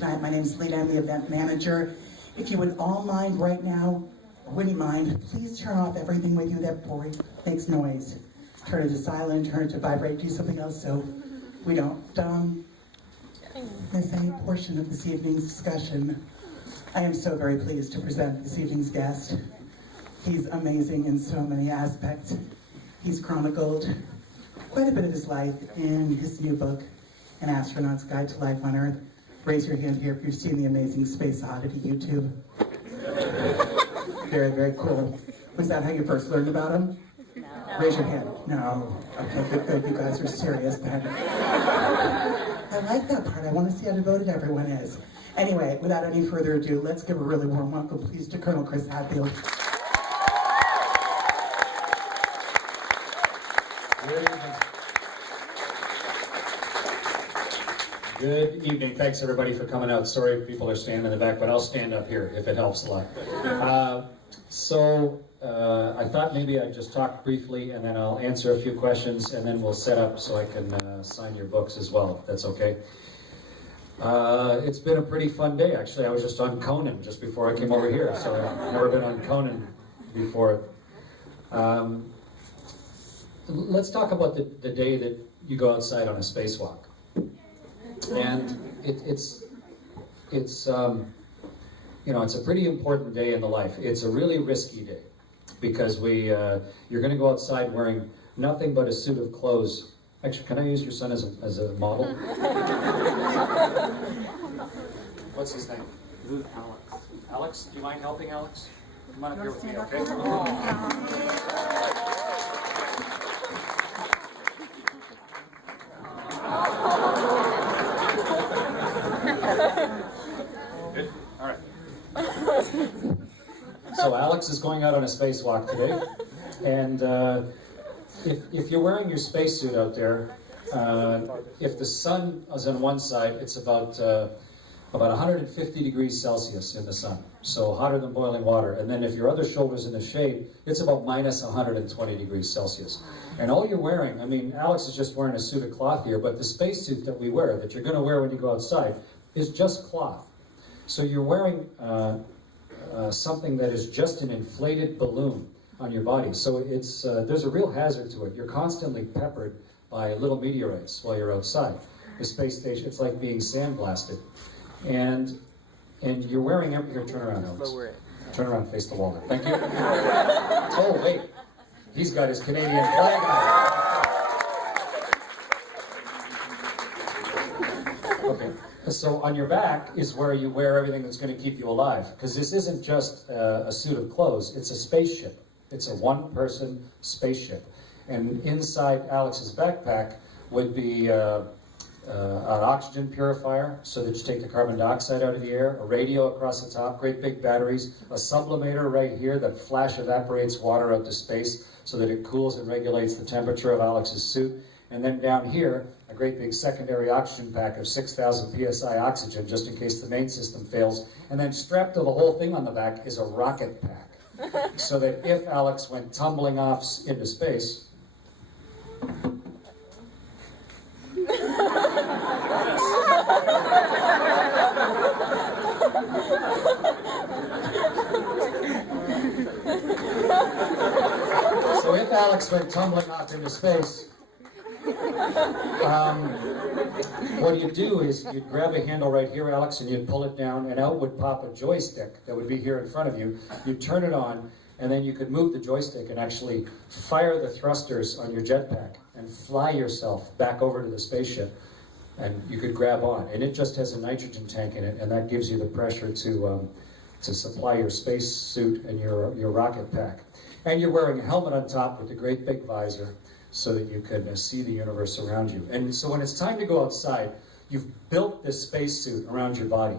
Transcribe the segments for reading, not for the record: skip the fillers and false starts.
tonight. My name is Lena. I'm the event manager. If you would all mind right now, or wouldn't mind, please turn off everything with you that makes noise. Turn it to silent, turn it to vibrate, do something else so we don't miss any portion of this evening's discussion. I am so very pleased to present this evening's guest. He's amazing in so many aspects. He's chronicled quite a bit of his life in his new book, An Astronaut's Guide to Life on Earth. Raise your hand here if you've seen the amazing Space Oddity YouTube. Very, very cool. Was that how you first learned about him? No. Raise your hand. No. Okay, good. You guys are serious then. I like that part. I want to see how devoted everyone is. Anyway, without any further ado, let's give a really warm welcome, please, to Colonel Chris Hadfield. Good evening. Thanks everybody for coming out. Sorry people are standing in the back, but I'll stand up here if it helps a lot. I thought maybe I'd just talk briefly and then I'll answer a few questions and then we'll set up so I can sign your books as well, if that's okay. It's been a pretty fun day, actually. I was just on Conan just before I came over here, so I've never been on Conan before. Let's talk about the day that you go outside on a spacewalk. And it's a pretty important day in the life. It's a really risky day because you're going to go outside wearing nothing but a suit of clothes. Actually, can I use your son as a model? What's his name? Alex. Alex, do you mind helping Alex? Come on up here with me, okay? Good? All right. So Alex is going out on a spacewalk today, and if you're wearing your spacesuit out there, if the sun is on one side, it's about 150 degrees Celsius in the sun, so hotter than boiling water. And then if your other shoulder's in the shade, it's about minus 120 degrees Celsius. And all you're wearing, I mean, Alex is just wearing a suit of cloth here, but the spacesuit that we wear, that you're going to wear when you go outside, is just cloth. So you're wearing something that is just an inflated balloon on your body. So it's there's a real hazard to it. You're constantly peppered by little meteorites while you're outside. The space station, it's like being sandblasted. And you're wearing here, turn around, Alex. Turn around, face the wall. Thank you. Oh, wait. He's got his Canadian flag on. Okay. So on your back is where you wear everything that's going to keep you alive. Because this isn't just a suit of clothes, it's a spaceship. It's a one-person spaceship. And inside Alex's backpack would be an oxygen purifier so that you take the carbon dioxide out of the air, a radio across the top, great big batteries, a sublimator right here that flash evaporates water out to space so that it cools and regulates the temperature of Alex's suit. And then down here, a great big secondary oxygen pack of 6,000 psi oxygen just in case the main system fails. And then strapped to the whole thing on the back is a rocket pack so that if Alex went tumbling off into space, so if Alex went tumbling off into space, what you'd do is you'd grab a handle right here, Alex, and you'd pull it down, and out would pop a joystick that would be here in front of you. You'd turn it on, and then you could move the joystick and actually fire the thrusters on your jetpack and fly yourself back over to the spaceship, and you could grab on. And it just has a nitrogen tank in it, and that gives you the pressure to supply your space suit and your rocket pack. And you're wearing a helmet on top with a great big visor so that you can see the universe around you. And so when it's time to go outside, you've built this spacesuit around your body.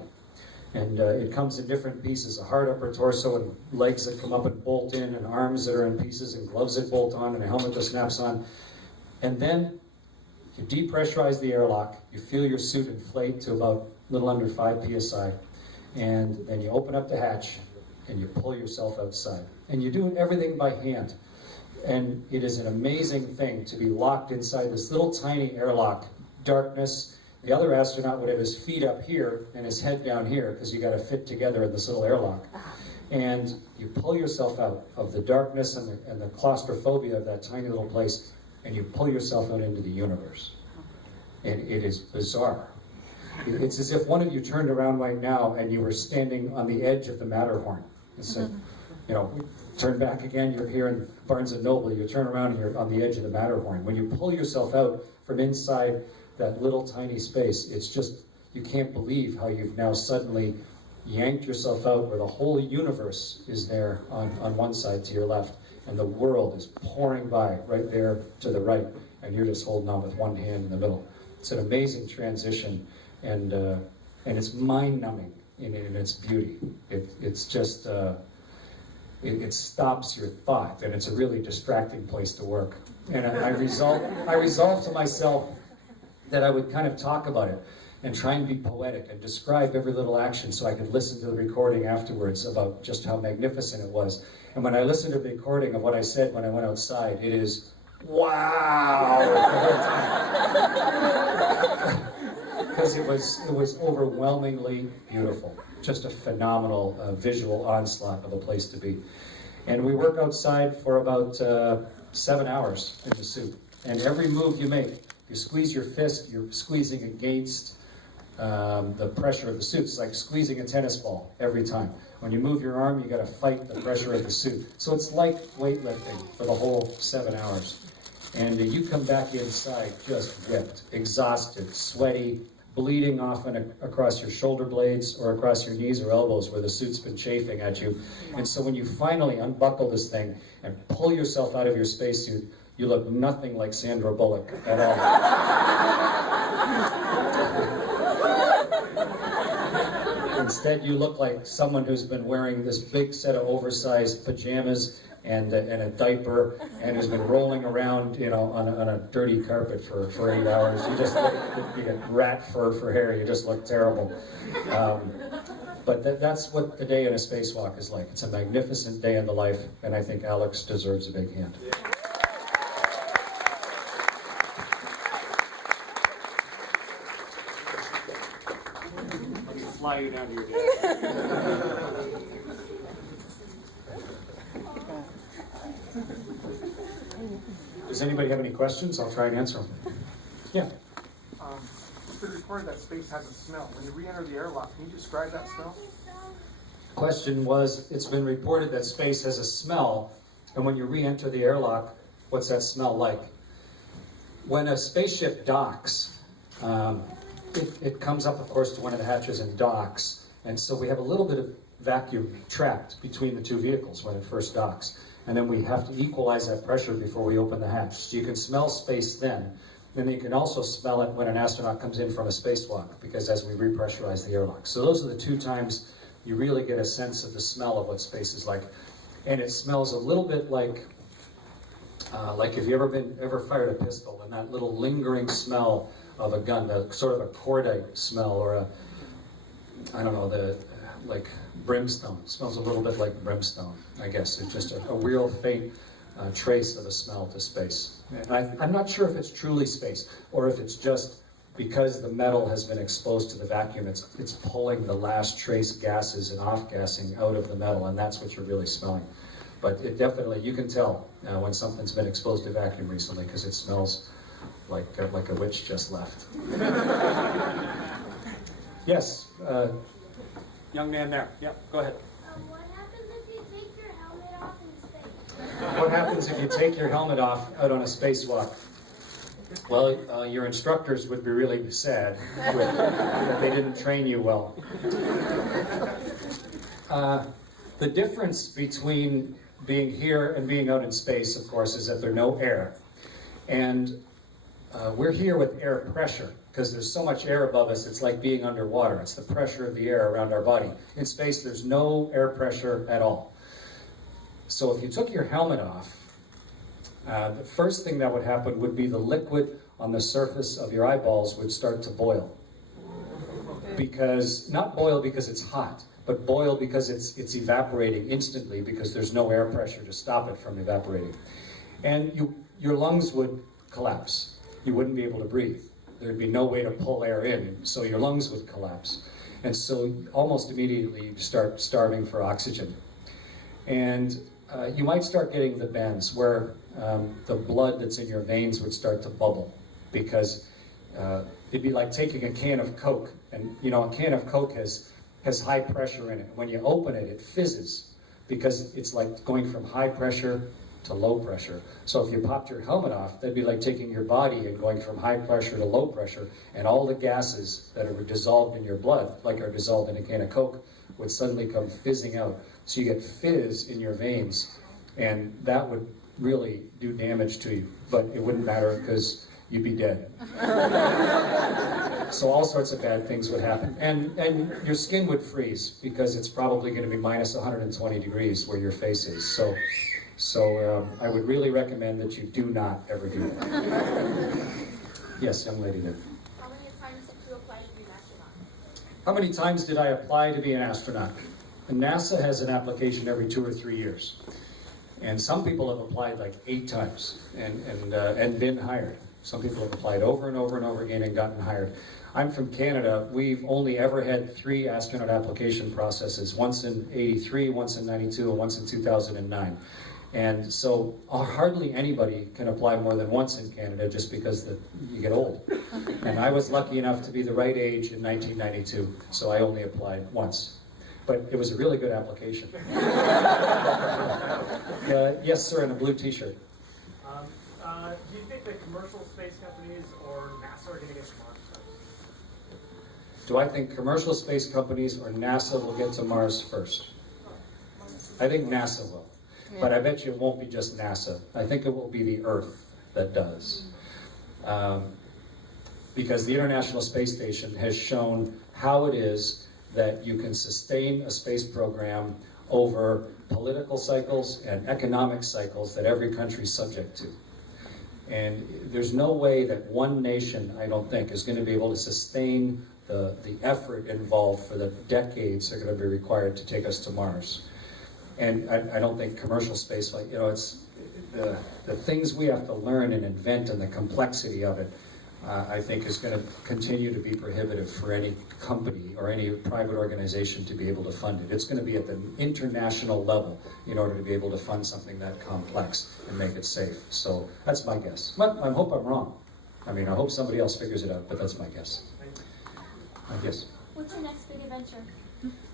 And it comes in different pieces, a hard upper torso and legs that come up and bolt in, and arms that are in pieces, and gloves that bolt on, and a helmet that snaps on. And then you depressurize the airlock, you feel your suit inflate to about a little under 5 psi, and then you open up the hatch and you pull yourself outside. And you do everything by hand. And it is an amazing thing to be locked inside this little tiny airlock. Darkness, The other astronaut would have his feet up here and his head down here, because you got to fit together in this little airlock. And you pull yourself out of the darkness and the claustrophobia of that tiny little place, and you pull yourself out into the universe. And it is bizarre. It's as if one of you turned around right now and you were standing on the edge of the Matterhorn. It's like, you know, turn back again, you're here in Barnes & Noble, you turn around and you're on the edge of the Matterhorn. When you pull yourself out from inside that little tiny space, it's just, you can't believe how you've now suddenly yanked yourself out where the whole universe is there on one side to your left, and the world is pouring by right there to the right, and you're just holding on with one hand in the middle. It's an amazing transition, and it's mind-numbing in its beauty. It's just, it stops your thought, and it's a really distracting place to work. And I resolved to myself that I would kind of talk about it and try and be poetic and describe every little action so I could listen to the recording afterwards about just how magnificent it was. And when I listened to the recording of what I said when I went outside, it is, wow! Because it was overwhelmingly beautiful. Just a phenomenal visual onslaught of a place to be. And we work outside for about 7 hours in the suit. And every move you make, you squeeze your fist, you're squeezing against the pressure of the suit. It's like squeezing a tennis ball every time. When you move your arm, you got to fight the pressure of the suit. So it's like weightlifting for the whole 7 hours. And you come back inside just whipped, exhausted, sweaty, bleeding often across your shoulder blades or across your knees or elbows where the suit's been chafing at you. And so when you finally unbuckle this thing and pull yourself out of your spacesuit, you look nothing like Sandra Bullock at all. Instead, you look like someone who's been wearing this big set of oversized pajamas and a diaper, and who's been rolling around, you know, on a dirty carpet for 8 hours. You just look, you get rat fur for hair. You just look terrible. But that's what the day in a spacewalk is like. It's a magnificent day in the life, and I think Alex deserves a big hand. Let me fly you down to your dad. Does anybody have any questions? I'll try and answer them. Yeah. It's been reported that space has a smell. When you re-enter the airlock, can you describe that smell? Question was, it's been reported that space has a smell, and when you re-enter the airlock, what's that smell like? When a spaceship docks, it comes up, of course, to one of the hatches and docks, and so we have a little bit of vacuum trapped between the two vehicles when it first docks. And then we have to equalize that pressure before we open the hatch. So you can smell space then. Then you can also smell it when an astronaut comes in from a spacewalk, because as we repressurize the airlock. So those are the two times you really get a sense of the smell of what space is like. And it smells a little bit like if you ever fired a pistol, and that little lingering smell of a gun, the sort of a cordite smell, or like brimstone. It smells a little bit like brimstone, I guess. It's just a real faint trace of a smell to space. And I'm not sure if it's truly space, or if it's just because the metal has been exposed to the vacuum, it's pulling the last trace gases and off-gassing out of the metal, and that's what you're really smelling. But it definitely, you can tell when something's been exposed to vacuum recently, because it smells like a witch just left. Yes. Young man there. Yeah, go ahead. What happens if you take your helmet off in space? What happens if you take your helmet off out on a spacewalk? Well, your instructors would be really sad that they didn't train you well. The difference between being here and being out in space, of course, is that there's no air. And we're here with air pressure, because there's so much air above us, it's like being underwater. It's the pressure of the air around our body. In space, there's no air pressure at all. So if you took your helmet off, the first thing that would happen would be the liquid on the surface of your eyeballs would start to boil. Not boil because it's hot, but boil because it's evaporating instantly, because there's no air pressure to stop it from evaporating. And your lungs would collapse. You wouldn't be able to breathe. there'd be no way to pull air in, so your lungs would collapse. And so almost immediately you start starving for oxygen. And you might start getting the bends where the blood that's in your veins would start to bubble, because it'd be like taking a can of Coke, and you know, a can of Coke has high pressure in it. When you open it, it fizzes, because it's like going from high pressure to low pressure. So if you popped your helmet off, that'd be like taking your body and going from high pressure to low pressure, and all the gases that are dissolved in your blood, like are dissolved in a can of Coke, would suddenly come fizzing out. So you get fizz in your veins, and that would really do damage to you, but it wouldn't matter because you'd be dead. So all sorts of bad things would happen. And your skin would freeze, because it's probably going to be minus 120 degrees where your face is. So I would really recommend that you do not ever do that. Yes, young lady there. How many times did you apply to be an astronaut? How many times did I apply to be an astronaut? And NASA has an application every 2 or 3 years. And some people have applied like 8 times and been hired. Some people have applied over and over and over again and gotten hired. I'm from Canada. We've only ever had 3 astronaut application processes, once in '83, once in '92, and once in 2009. And so hardly anybody can apply more than once in Canada, just because you get old. And I was lucky enough to be the right age in 1992, so I only applied once. But it was a really good application. Yes, sir, in a blue t-shirt. Do you think that commercial space companies or NASA are going to get to Mars first? Do I think commercial space companies or NASA will get to Mars first? I think NASA will. But I bet you it won't be just NASA. I think it will be the Earth that does. Because the International Space Station has shown how it is that you can sustain a space program over political cycles and economic cycles that every country is subject to. And there's no way that one nation, I don't think, is going to be able to sustain the effort involved for the decades that are going to be required to take us to Mars. And I don't think commercial space, like, you know, it's the things we have to learn and invent and the complexity of it, I think is going to continue to be prohibitive for any company or any private organization to be able to fund it. It's going to be at the international level in order to be able to fund something that complex and make it safe. So that's my guess. But I hope I'm wrong. I mean, I hope somebody else figures it out, but that's my guess. I guess. What's your next big adventure?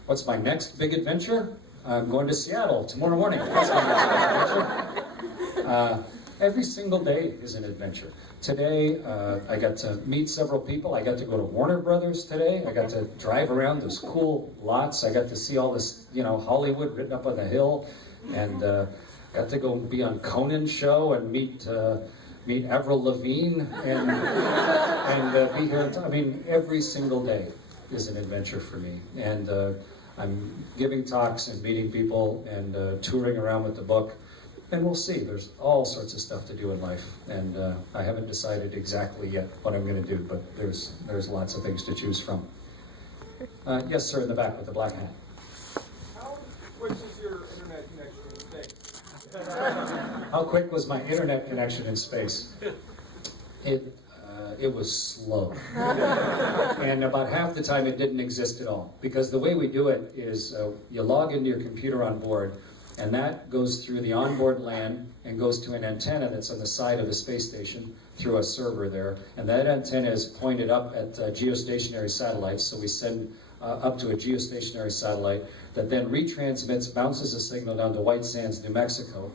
What's my next big adventure? I'm going to Seattle tomorrow morning. That's my next big adventure. Every single day is an adventure. Today, I got to meet several people. I got to go to Warner Brothers today. I got to drive around those cool lots. I got to see all this, you know, Hollywood written up on the hill, and got to go be on Conan's show and meet Avril Lavigne and be here. I mean, every single day is an adventure for me, and I'm giving talks and meeting people and touring around with the book. And we'll see. There's all sorts of stuff to do in life, and I haven't decided exactly yet what I'm going to do, but there's lots of things to choose from. Yes, sir, in the back with the black hat. Which is your internet connection in space? How quick was my internet connection in space? It was slow. And about half the time it didn't exist at all. Because the way we do it is you log into your computer on board, and that goes through the onboard LAN and goes to an antenna that's on the side of the space station through a server there. And that antenna is pointed up at geostationary satellites, so we send up to a geostationary satellite that then retransmits, bounces a signal down to White Sands, New Mexico,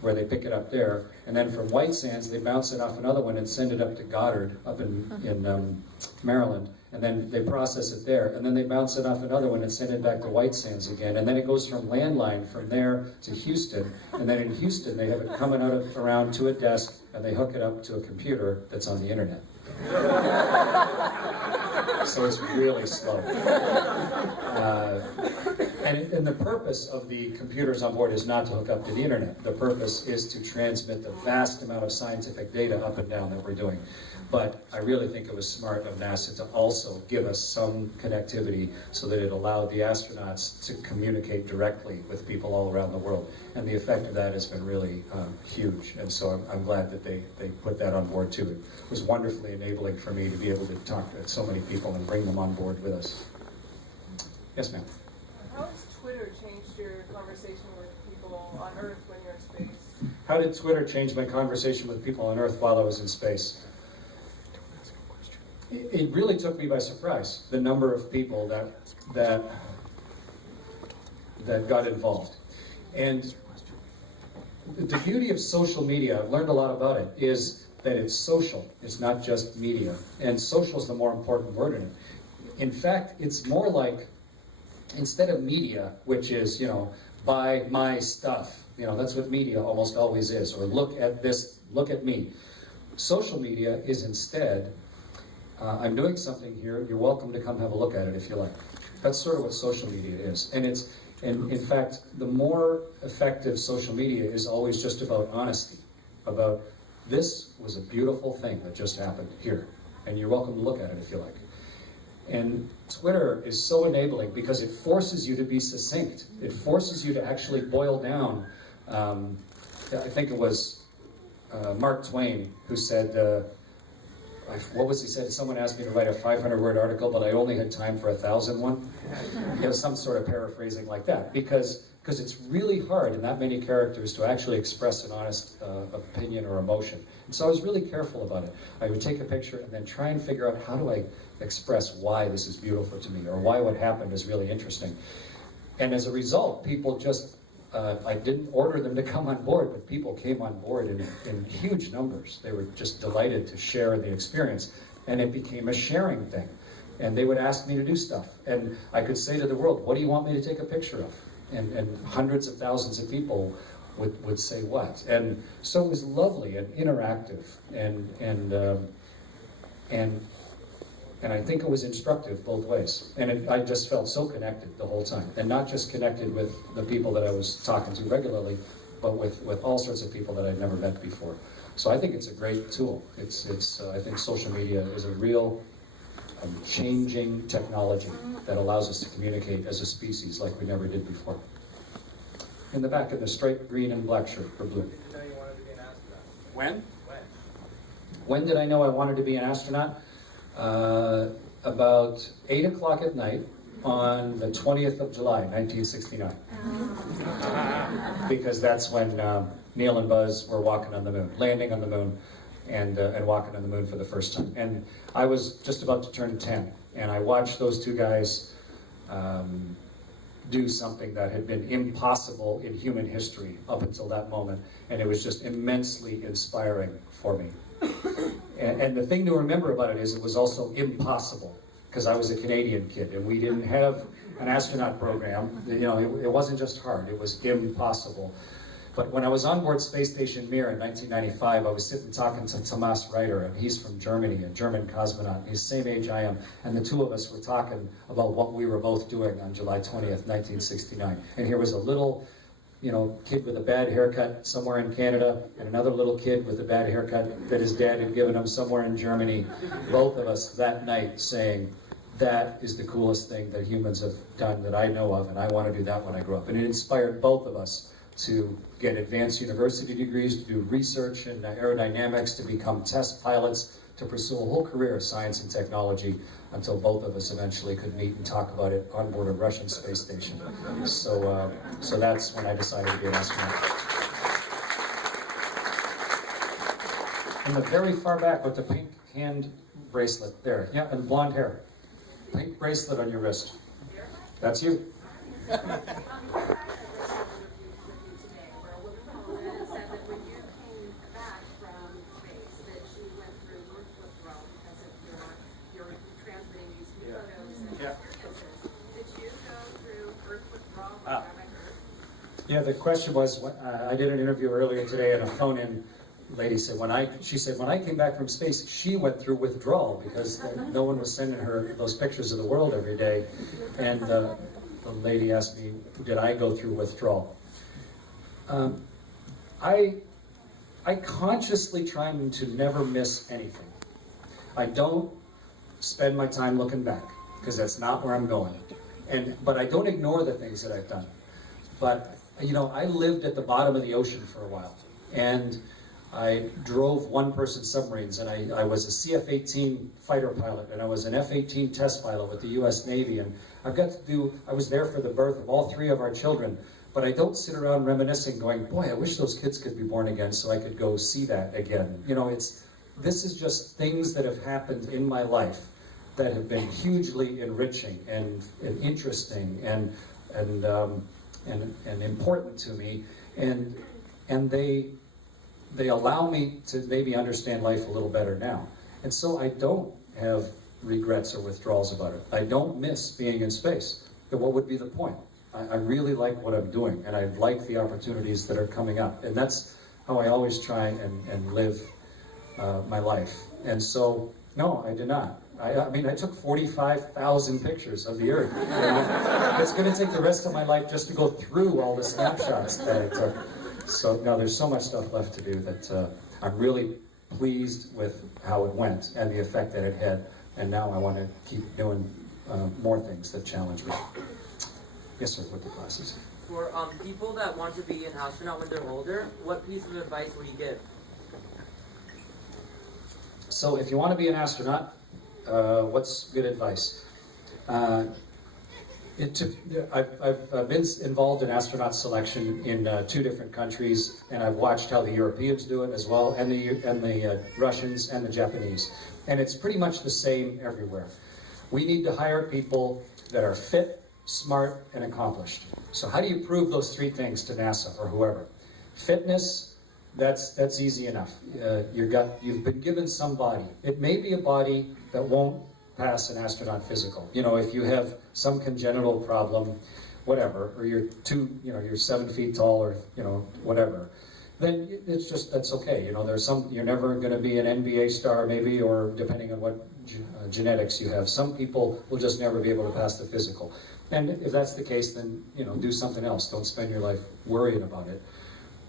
where they pick it up there. And then from White Sands, they bounce it off another one and send it up to Goddard, up in Maryland. And then they process it there. And then they bounce it off another one and send it back to White Sands again. And then it goes from landline from there to Houston. And then in Houston, they have it coming around to a desk, and they hook it up to a computer that's on the internet. So it's really slow. And the purpose of the computers on board is not to hook up to the internet. The purpose is to transmit the vast amount of scientific data up and down that we're doing. But I really think it was smart of NASA to also give us some connectivity so that it allowed the astronauts to communicate directly with people all around the world. And the effect of that has been really huge. And so I'm glad that they put that on board too. It was wonderfully enabling for me to be able to talk to so many people and bring them on board with us. Yes, ma'am. How has Twitter changed your conversation with people on Earth when you're in space? How did Twitter change my conversation with people on Earth while I was in space? It really took me by surprise, the number of people that got involved. And the beauty of social media, I've learned a lot about it, is that it's social. It's not just media. And social is the more important word in it. In fact, it's more like, instead of media, which is, buy my stuff, that's what media almost always is, or look at this, look at me. Social media is instead, I'm doing something here, you're welcome to come have a look at it if you like. That's sort of what social media is. And in fact, the more effective social media is always just about honesty, about this was a beautiful thing that just happened here, and you're welcome to look at it if you like. And Twitter is so enabling because it forces you to be succinct. It forces you to actually boil down. I think it was Mark Twain who said, what was he said? Someone asked me to write a 500-word article, but I only had time for 1,000 one. It was some sort of paraphrasing like that, because it's really hard in that many characters to actually express an honest opinion or emotion. And so I was really careful about it. I would take a picture and then try and figure out how do I express why this is beautiful to me, or why what happened is really interesting. And as a result, people just, I didn't order them to come on board, but people came on board in huge numbers. They were just delighted to share the experience. And it became a sharing thing. And they would ask me to do stuff. And I could say to the world, what do you want me to take a picture of? And hundreds of thousands of people would say what. And so it was lovely and interactive. And I think it was instructive both ways. And I just felt so connected the whole time. And not just connected with the people that I was talking to regularly, but with all sorts of people that I'd never met before. So I think it's a great tool. I think social media is a real changing technology that allows us to communicate as a species like we never did before. In the back of the straight green and black shirt, or blue. Did you know you wanted to be an astronaut? When? When did I know I wanted to be an astronaut? About 8 o'clock at night on the 20th of July, 1969. Because that's when Neil and Buzz were walking on the moon, landing on the moon, and walking on the moon for the first time. And I was just about to turn 10, and I watched those two guys do something that had been impossible in human history up until that moment, and it was just immensely inspiring for me. And the thing to remember about it is it was also impossible, because I was a Canadian kid, and we didn't have an astronaut program. It wasn't just hard, it was impossible. But when I was on board Space Station Mir in 1995, I was sitting talking to Thomas Reiter, and he's from Germany, a German cosmonaut. He's the same age I am, and the two of us were talking about what we were both doing on July 20th, 1969. And here was a little, kid with a bad haircut somewhere in Canada, and another little kid with a bad haircut that his dad had given him somewhere in Germany. Both of us that night saying, that is the coolest thing that humans have done that I know of, and I want to do that when I grow up. And it inspired both of us to get advanced university degrees, to do research in aerodynamics, to become test pilots, to pursue a whole career of science and technology until both of us eventually could meet and talk about it on board a Russian space station. So that's when I decided to be an astronaut. In the very far back with the pink hand bracelet there. Yeah, and blonde hair. Pink bracelet on your wrist. That's you. Yeah, the question was, I did an interview earlier today and a phone-in lady said, she said, when I came back from space, she went through withdrawal because no one was sending her those pictures of the world every day. And the lady asked me, did I go through withdrawal? I consciously try to never miss anything. I don't spend my time looking back because that's not where I'm going. But I don't ignore the things that I've done. But, you know, I lived at the bottom of the ocean for a while. And I drove one-person submarines, and I was a CF-18 fighter pilot, and I was an F-18 test pilot with the U.S. Navy, and I was there for the birth of all 3 of our children, but I don't sit around reminiscing going, boy, I wish those kids could be born again so I could go see that again. You know, this is just things that have happened in my life that have been hugely enriching and interesting and important to me, and they allow me to maybe understand life a little better now. And so I don't have regrets or withdrawals about it. I don't miss being in space. But what would be the point? I really like what I'm doing, and I like the opportunities that are coming up. And that's how I always try and live my life. And so, no, I did not. I mean, I took 45,000 pictures of the Earth. You know? It's going to take the rest of my life just to go through all the snapshots that I took. So, no, there's so much stuff left to do that I'm really pleased with how it went and the effect that it had. And now I want to keep doing more things that challenge me. Yes, sir, with the classes. For people that want to be an astronaut when they're older, what piece of advice would you give? So if you want to be an astronaut, what's good advice? I've been involved in astronaut selection in 2 different countries, and I've watched how the Europeans do it as well, and the Russians and the Japanese. And it's pretty much the same everywhere. We need to hire people that are fit, smart, and accomplished. So how do you prove those 3 things to NASA or whoever? Fitness, that's easy enough. You've been given some body. It may be a body that won't pass an astronaut physical. You know, if you have some congenital problem, whatever, or you're 7 feet tall, or whatever, then that's okay. You know, you're never going to be an NBA star maybe, or depending on what genetics you have. Some people will just never be able to pass the physical. And if that's the case, then do something else. Don't spend your life worrying about it.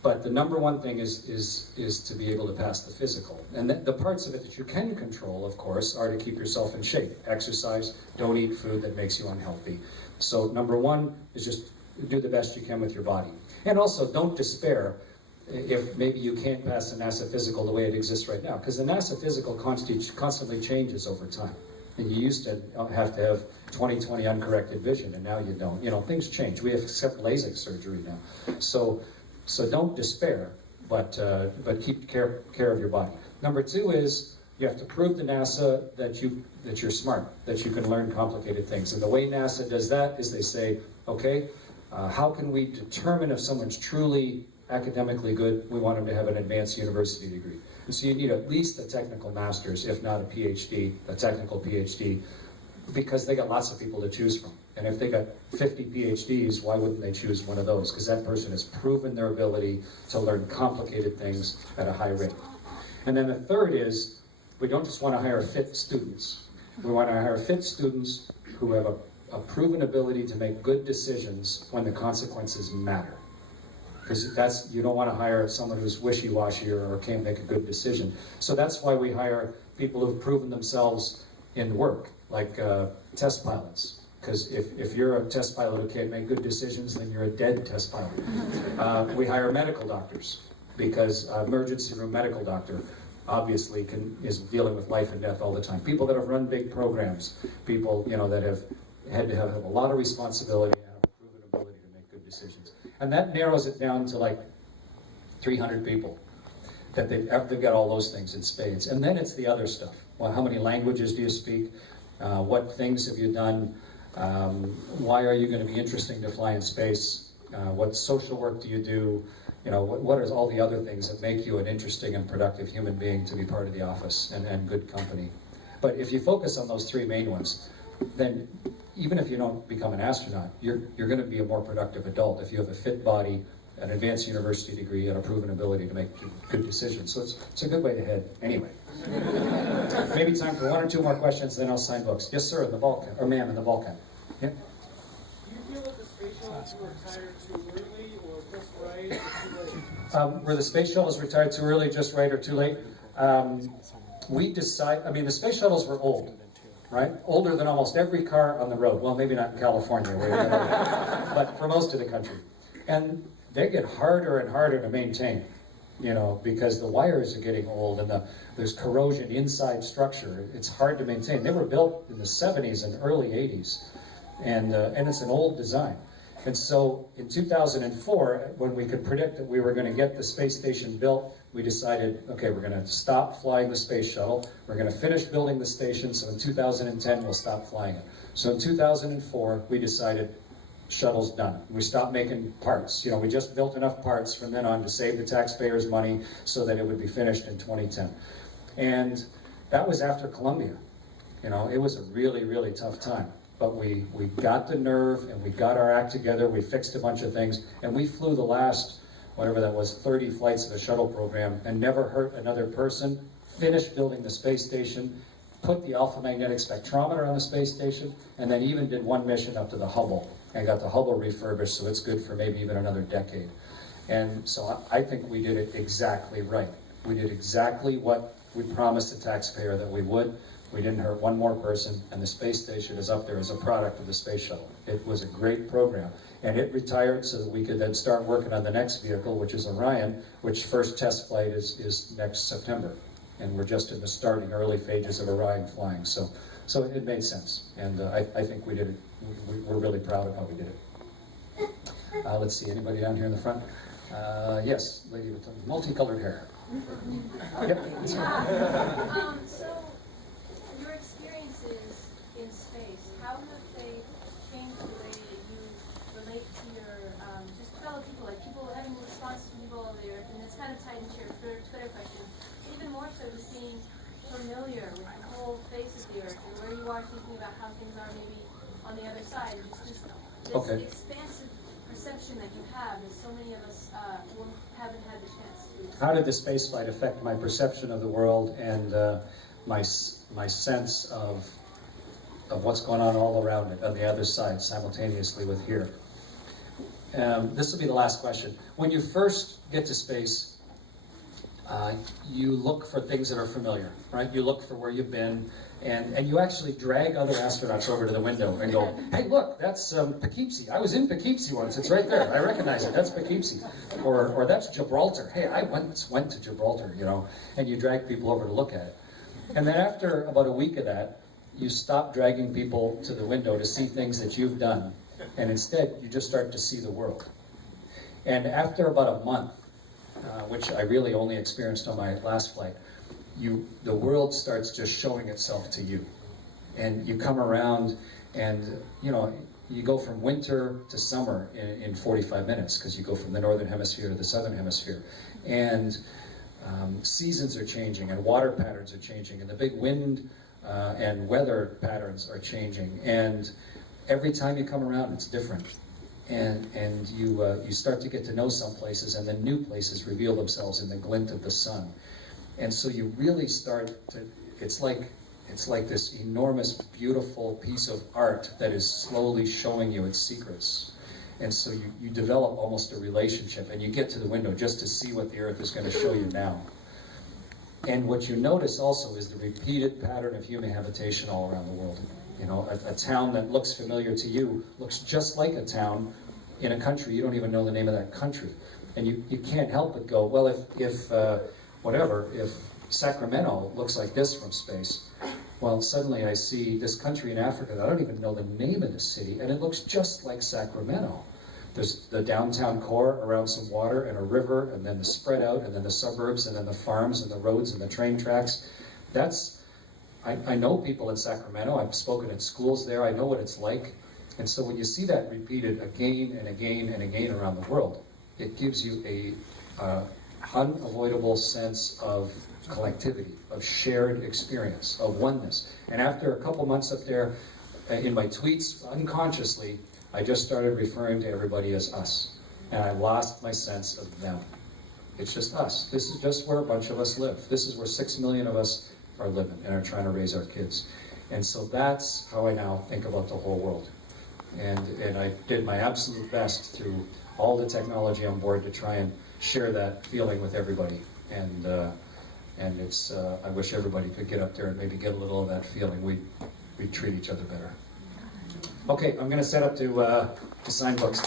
But the number one thing is to be able to pass the physical. And the parts of it that you can control, of course, are to keep yourself in shape. Exercise, don't eat food that makes you unhealthy. So number one is just do the best you can with your body. And also, don't despair if maybe you can't pass the NASA physical the way it exists right now. Because the NASA physical constantly changes over time. And you used to have to have 20/20 uncorrected vision, and now you don't. Things change. We accept LASIK surgery now. So don't despair, but keep care of your body. Number 2 is you have to prove to NASA that you're smart, that you can learn complicated things. And the way NASA does that is they say, okay, how can we determine if someone's truly academically good? We want them to have an advanced university degree. And so you need at least a technical master's, if not a PhD, a technical PhD, because they got lots of people to choose from. And if they got 50 PhDs, why wouldn't they choose one of those? Because that person has proven their ability to learn complicated things at a high rate. And then the third is, we don't just want to hire fit students. We want to hire fit students who have a proven ability to make good decisions when the consequences matter. Because you don't want to hire someone who's wishy-washy or can't make a good decision. So that's why we hire people who've proven themselves in work, like test pilots. Because if you're a test pilot who can't make good decisions, then you're a dead test pilot. We hire medical doctors, because emergency room medical doctor obviously is dealing with life and death all the time. People that have run big programs, people that have had to have a lot of responsibility and have a proven ability to make good decisions. And that narrows it down to like 300 people that they've got all those things in spades. And then it's the other stuff. Well, how many languages do you speak? What things have you done? Why are you going to be interesting to fly in space? What social work do you do? What are all the other things that make you an interesting and productive human being to be part of the office and good company? But if you focus on those 3 main ones, then even if you don't become an astronaut, you're going to be a more productive adult if you have a fit body, an advanced university degree, and a proven ability to make good decisions. So it's a good way to head anyway. Maybe time for one or two more questions, then I'll sign books. Yes, sir, in the Balkan, or ma'am, in the Balkan. Yeah. Do you feel that the space shuttles were retired too early, or just right, or too late? Were the space shuttles retired too early, just right, or too late? The space shuttles were old, right? Older than almost every car on the road. Well, maybe not in California, but for most of the country. And they get harder and harder to maintain, because the wires are getting old and there's corrosion inside structure. It's hard to maintain. They were built in the 70s and early 80s, and it's an old design. And so in 2004, when we could predict that we were going to get the space station built, we decided, okay, we're going to stop flying the space shuttle. We're going to finish building the station, so in 2010, we'll stop flying it. So in 2004, we decided, shuttle's done. We stopped making parts. We just built enough parts from then on to save the taxpayers money so that it would be finished in 2010. And that was after Columbia. It was a really, really tough time. But we got the nerve and we got our act together, we fixed a bunch of things, and we flew the last, whatever that was, 30 flights of the shuttle program and never hurt another person, finished building the space station, put the alpha magnetic spectrometer on the space station, and then even did one mission up to the Hubble and got the Hubble refurbished, so it's good for maybe even another decade. And so I think we did it exactly right. We did exactly what we promised the taxpayer that we would. We didn't hurt one more person, and the space station is up there as a product of the space shuttle. It was a great program, and it retired so that we could then start working on the next vehicle, which is Orion, which first test flight is next September. And we're just in the starting early phases of Orion flying. So it made sense, and I think we did it. We're really proud of how we did it. Let's see, anybody down here in the front? Yes, lady with the multicolored hair. Yep. So, your experiences in space, how have they changed the way that you relate to your just fellow people, like people having responses from people on the Earth, and it's kind of tied into your Twitter question. Even more so, just being familiar with the whole face of the Earth and where you are thinking about how things are maybe on the other side. Just this Okay. expansive perception that you have that so many of us haven't had the chance to. How did the spaceflight affect my perception of the world and my sense of what's going on all around it on the other side simultaneously with here? This will be the last question. When you first get to space, you look for things that are familiar, right? You look for where you've been, and you actually drag other astronauts over to the window and go, hey, look, that's Poughkeepsie. I was in Poughkeepsie once. It's right there. I recognize it. That's Poughkeepsie. Or that's Gibraltar. Hey, I once went to Gibraltar, and you drag people over to look at it. And then after about a week of that, you stop dragging people to the window to see things that you've done, and instead you just start to see the world. And after about a month, which I really only experienced on my last flight, the world starts just showing itself to you. And you come around and, you go from winter to summer in 45 minutes, because you go from the northern hemisphere to the southern hemisphere. And seasons are changing, and water patterns are changing, and the big wind and weather patterns are changing. And every time you come around, it's different. And you start to get to know some places, and then new places reveal themselves in the glint of the sun. And so you really start to, it's like this enormous, beautiful piece of art that is slowly showing you its secrets. And so you develop almost a relationship, and you get to the window just to see what the Earth is going to show you now. And what you notice also is the repeated pattern of human habitation all around the world. A town that looks familiar to you looks just like a town in a country. You don't even know the name of that country. And you can't help but go, well, if Sacramento looks like this from space, well, suddenly I see this country in Africa that I don't even know the name of the city, and it looks just like Sacramento. There's the downtown core around some water and a river, and then the spread out, and then the suburbs, and then the farms and the roads and the train tracks. I know people in Sacramento. I've spoken at schools there. I know what it's like. And so when you see that repeated again and again and again around the world, it gives you a unavoidable sense of collectivity, of shared experience, of oneness. And after a couple months up there, in my tweets, unconsciously, I just started referring to everybody as us. and I lost my sense of them. It's just us. This is just where a bunch of us live. This is where 6 million of us are living and are trying to raise our kids. And so that's how I now think about the whole world. And I did my absolute best through all the technology on board to try and share that feeling with everybody. And it's I wish everybody could get up there and maybe get a little of that feeling. We'd treat each other better. Okay, I'm going to set up to sign books.